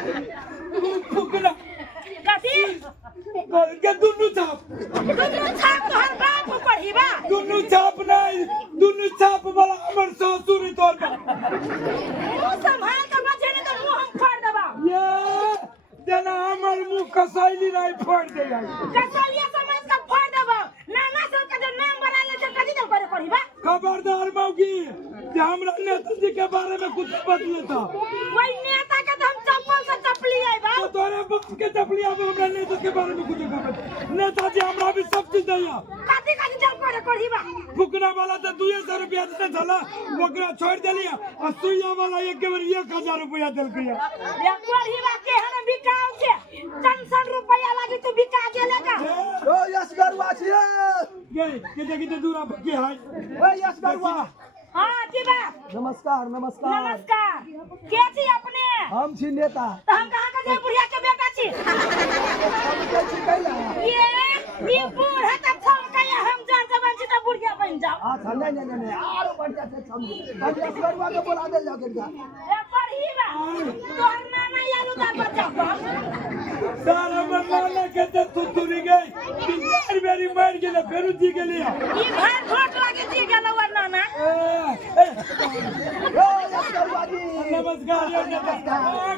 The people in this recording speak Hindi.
फुकना कथी के दुनु छाप तोहर बाप पढ़ी बा दुनु छाप नहीं दुनु छाप वाला हमर ससुर तोर बा मुंह संभाल के बचे नहीं तो मुंह हम फाड़ देबा ये जना हमर मुंह कसैली नहीं फोड़ दे कसलिया समझ के फाड़ देबा नाना सब के जो नाम बना ले से कथी करे पढ़ी बा खबरदार मौगी जे हमरा नेताजी के बारे में कुछ बतले था वही नेता के तो हम चप्पल से चपली आई बा तो तोरे बाप के चपलिया में हमरा नेता के बारे में कुछ खबर नेताजी हमरा भी सब चीज दैया कथी जल करे पढ़ी बा फुकना वाला तो 200 रुपया देते चला ओकरा छोड़ देलिया और सुइया वाला एक के बार 1000 रुपया देल के ये पढ़ी बा के हन बिकाओ के 300 रुपया लागी तू बिका गेलेगा ओ यस गरुआ छिए ये के देखि तो दूरा के है ओ यस गरुआ हां की बा नमस्कार नमस्कार नमस्कार के छी अपने हम छी नेता तो हम कहां के जे बुढ़िया के बेटा छी हम के छी कैला ये बूढ़ा त छम के हम जान जबन छी त बुढ़िया बन जाओ अच्छा नहीं आरो बढ़िया से समझ हम यस गरुआ के बोला दे जाओ के ए पढ़ी बा तोहर नाना यालू दा बच्चा सारा मरना के तो तुतुरी गई 3 बेरी मार गेले फेरू जी गेली ई घर घोट लागे जी गेलो वर नाना ओ यस गरुआ जी नमस्कार नमस्कार